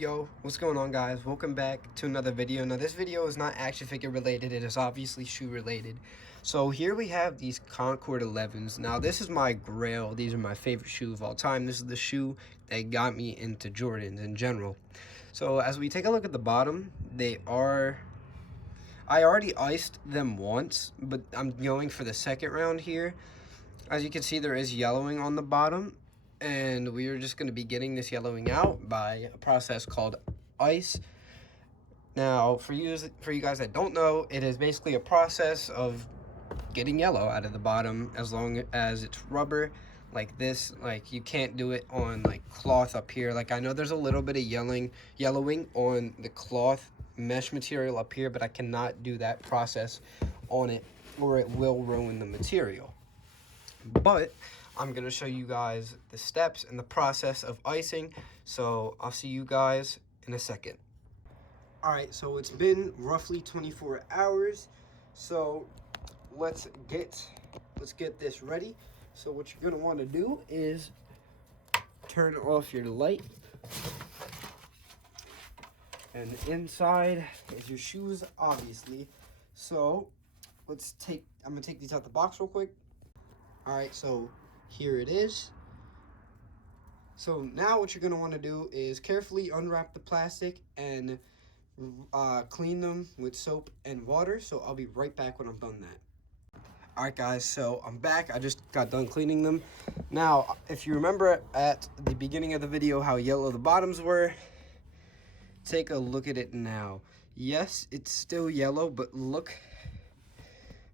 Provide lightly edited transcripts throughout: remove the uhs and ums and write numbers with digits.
Yo, what's going on, guys? Welcome back to another video. Now this video is not action figure related, it is obviously shoe related. So here we have these Concord 11s. Now this is my grail. These are my favorite shoe of all time. This is the shoe that got me into Jordans in general. So as we take a look at the bottom, I already iced them once, but I'm going for the second round here. As you can see, there is yellowing on the bottom, and we are just going to be getting this yellowing out by a process called ice. Now, for you guys that don't know, it is basically a process of getting yellow out of the bottom as long as it's rubber like this. Like, you can't do it on like cloth up here. Like, I know there's a little bit of yellowing on the cloth mesh material up here, but I cannot do that process on it or it will ruin the material. But I'm going to show you guys the steps and the process of icing. So I'll see you guys in a second. Alright, so it's been roughly 24 hours. So let's get this ready. So what you're going to want to do is turn off your light. And inside is your shoes, obviously. So I'm going to take these out the box real quick. Alright, so here it is. So now what you're going to want to do is carefully unwrap the plastic and clean them with soap and water. So I'll be right back when I'm done that. Alright guys, so I'm back. I just got done cleaning them. Now, if you remember at the beginning of the video how yellow the bottoms were, take a look at it now. Yes, it's still yellow, but look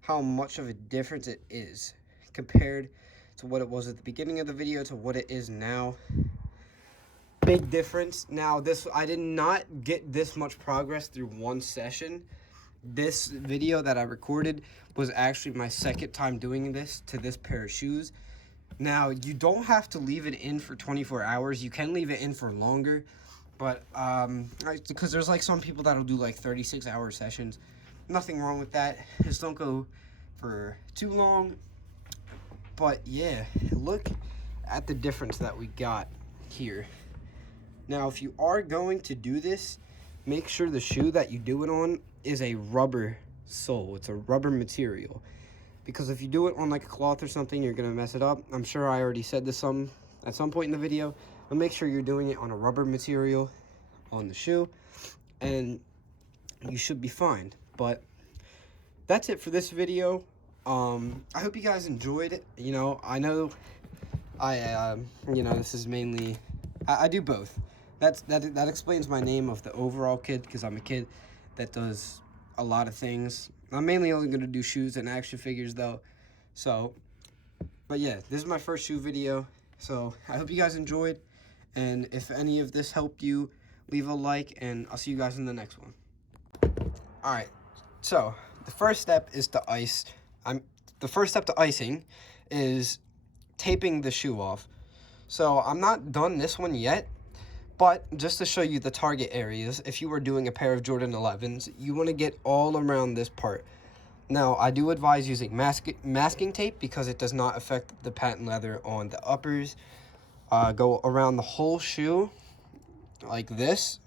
how much of a difference it is compared to what it was at the beginning of the video to what it is now. Big difference. Now I did not get this much progress through one session. This video that I recorded was actually my second time doing this to this pair of shoes. Now, you don't have to leave it in for 24 hours. You can leave it in for longer, but because there's like some people that'll do like 36-hour sessions. Nothing wrong with that. Just don't go for too long. But yeah, look at the difference that we got here. Now, if you are going to do this, make sure the shoe that you do it on is a rubber sole. It's a rubber material. Because if you do it on like a cloth or something, you're going to mess it up. I'm sure I already said this at some point in the video. But make sure you're doing it on a rubber material on the shoe. And you should be fine. But that's it for this video. I hope you guys enjoyed it. You know, I know this is mainly, I do both. That explains my name of the overall kid, because I'm a kid that does a lot of things. I'm mainly only going to do shoes and action figures though. So, but yeah, this is my first shoe video. So I hope you guys enjoyed. And if any of this helped you, leave a like, and I'll see you guys in the next one. Alright, so the first step is to ice. The first step to icing is taping the shoe off. So I'm not done this one yet, but just to show you the target areas, if you were doing a pair of Jordan 11s, you want to get all around this part. Now, I do advise using masking tape because it does not affect the patent leather on the uppers. Go around the whole shoe like this,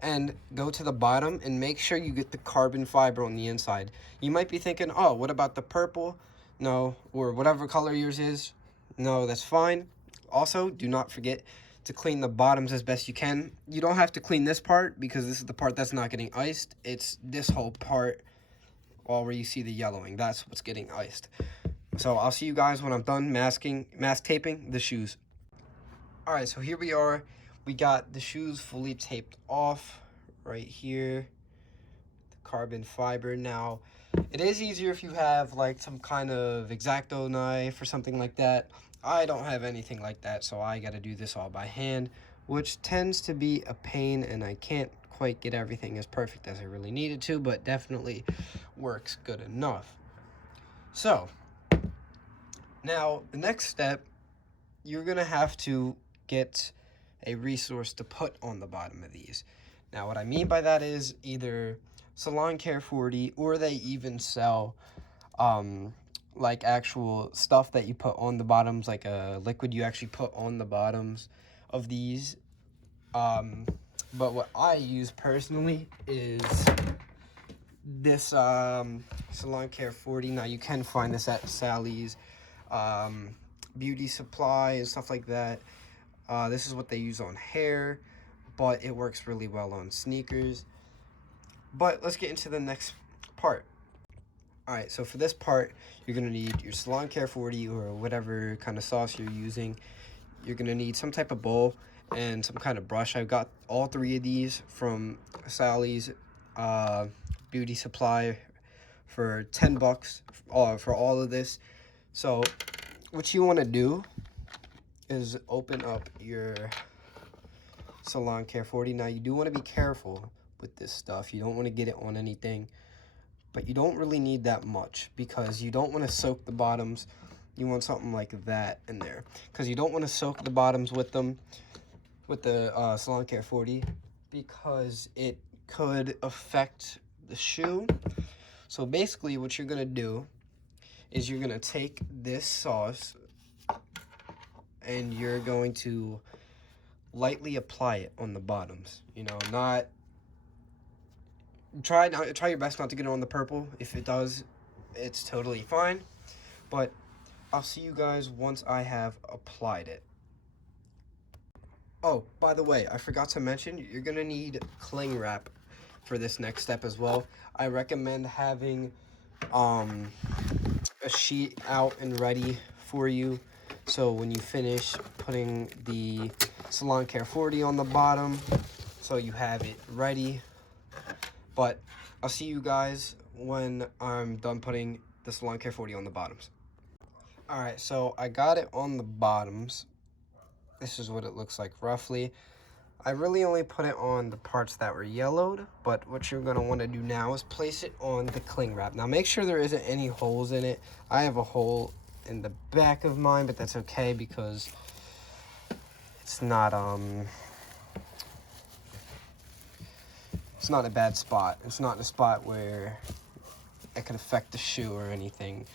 and go to the bottom and make sure you get the carbon fiber on the inside. You might be thinking, oh, what about the purple? No, or whatever color yours is. No, that's fine. Also, do not forget to clean the bottoms as best you can. You don't have to clean this part because this is the part that's not getting iced. It's this whole part, all where you see the yellowing. That's what's getting iced. So I'll see you guys when I'm done mask taping the shoes. All right, so here we are. We got the shoes fully taped off right here. The carbon fiber. Now, it is easier if you have like some kind of X-Acto knife or something like that. I don't have anything like that, so I got to do this all by hand, which tends to be a pain, and I can't quite get everything as perfect as I really needed to, but definitely works good enough. So, now the next step, you're going to have to get a resource to put on the bottom of these. Now, what I mean by that is either Salon Care 40, or they even sell like actual stuff that you put on the bottoms, like a liquid you actually put on the bottoms of these. But what I use personally is this Salon Care 40. Now you can find this at Sally's beauty supply and stuff like that. This is what they use on hair, but it works really well on sneakers. But let's get into the next part. Alright, so for this part, you're going to need your Salon Care 40 or whatever kind of sauce you're using. You're going to need some type of bowl and some kind of brush. I got all 3 of these from Sally's beauty supply for $10 for all of this. So what you want to do is open up your Salon Care 40. Now you do want to be careful with this stuff. You don't want to get it on anything, but you don't really need that much because you don't want to soak the bottoms. You want something like that in there because you don't want to soak the bottoms with them, with the Salon Care 40, because it could affect the shoe. So basically what you're going to do is you're going to take this sauce and you're going to lightly apply it on the bottoms. You know, not try your best not to get it on the purple. If it does, it's totally fine. But I'll see you guys once I have applied it. Oh, by the way, I forgot to mention, you're gonna need cling wrap for this next step as well. I recommend having a sheet out and ready for you, so when you finish putting the Salon Care 40 on the bottom, so you have it ready. But I'll see you guys when I'm done putting the Salon Care 40 on the bottoms. Alright, so I got it on the bottoms. This is what it looks like roughly. I really only put it on the parts that were yellowed, but what you're going to want to do now is place it on the cling wrap. Now make sure there isn't any holes in it. I have a hole in the back of mine, but that's okay because it's not a bad spot. It's not in a spot where it could affect the shoe or anything.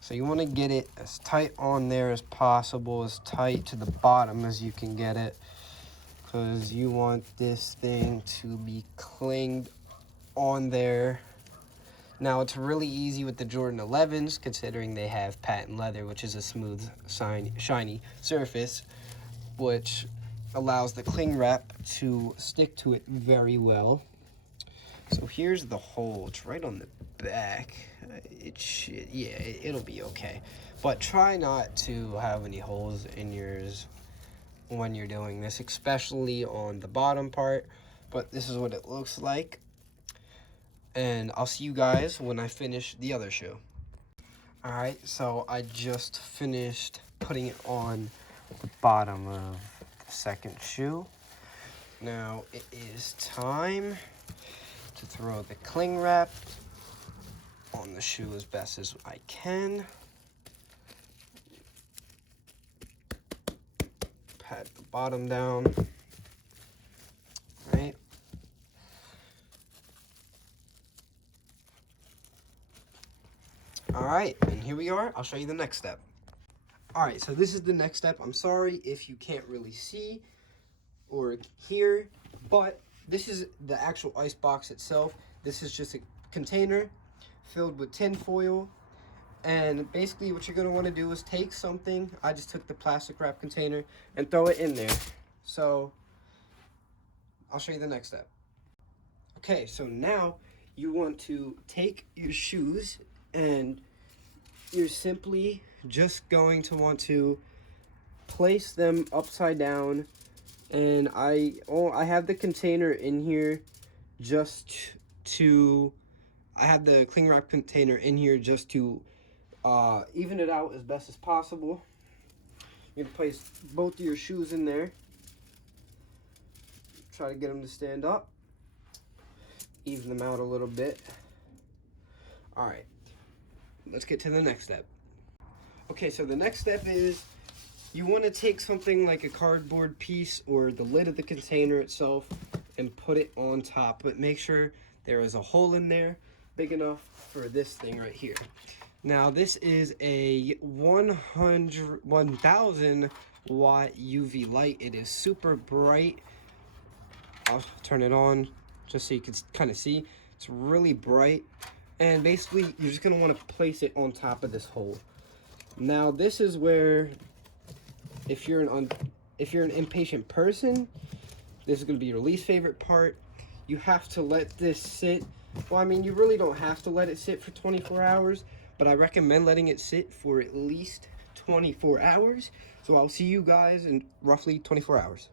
So you want to get it as tight on there as possible, as tight to the bottom as you can get it, because you want this thing to be clinged on there. Now it's really easy with the Jordan 11s, considering they have patent leather, which is a smooth, shiny surface, which allows the cling wrap to stick to it very well. So here's the hole. It's right on the back. It'll be okay. But try not to have any holes in yours when you're doing this, especially on the bottom part. But this is what it looks like. And I'll see you guys when I finish the other shoe. Alright, so I just finished putting it on the bottom of the second shoe. Now it is time to throw the cling wrap on the shoe as best as I can. Pat the bottom down. Right. Alright, and here we are. I'll show you the next step. Alright, so this is the next step. I'm sorry if you can't really see or hear, but this is the actual ice box itself. This is just a container filled with tin foil, and basically what you're going to want to do is take something. I just took the plastic wrap container and throw it in there. So I'll show you the next step. Okay, so now you want to take your shoes and you're simply just going to want to place them upside down. And I have the container in here just to, I have the cling wrap container in here just to even it out as best as possible. You're gonna place both of your shoes in there. Try to get them to stand up. Even them out a little bit. All right, let's get to the next step. Okay, so the next step is you want to take something like a cardboard piece or the lid of the container itself and put it on top, but make sure there is a hole in there big enough for this thing right here. Now this is a 1000 watt UV light. It is super bright. I'll turn it on just so you can kind of see. It's really bright. And basically, you're just going to want to place it on top of this hole. Now, this is where, if you're an impatient person, this is going to be your least favorite part. You have to let this sit. Well, I mean, you really don't have to let it sit for 24 hours, but I recommend letting it sit for at least 24 hours. So I'll see you guys in roughly 24 hours.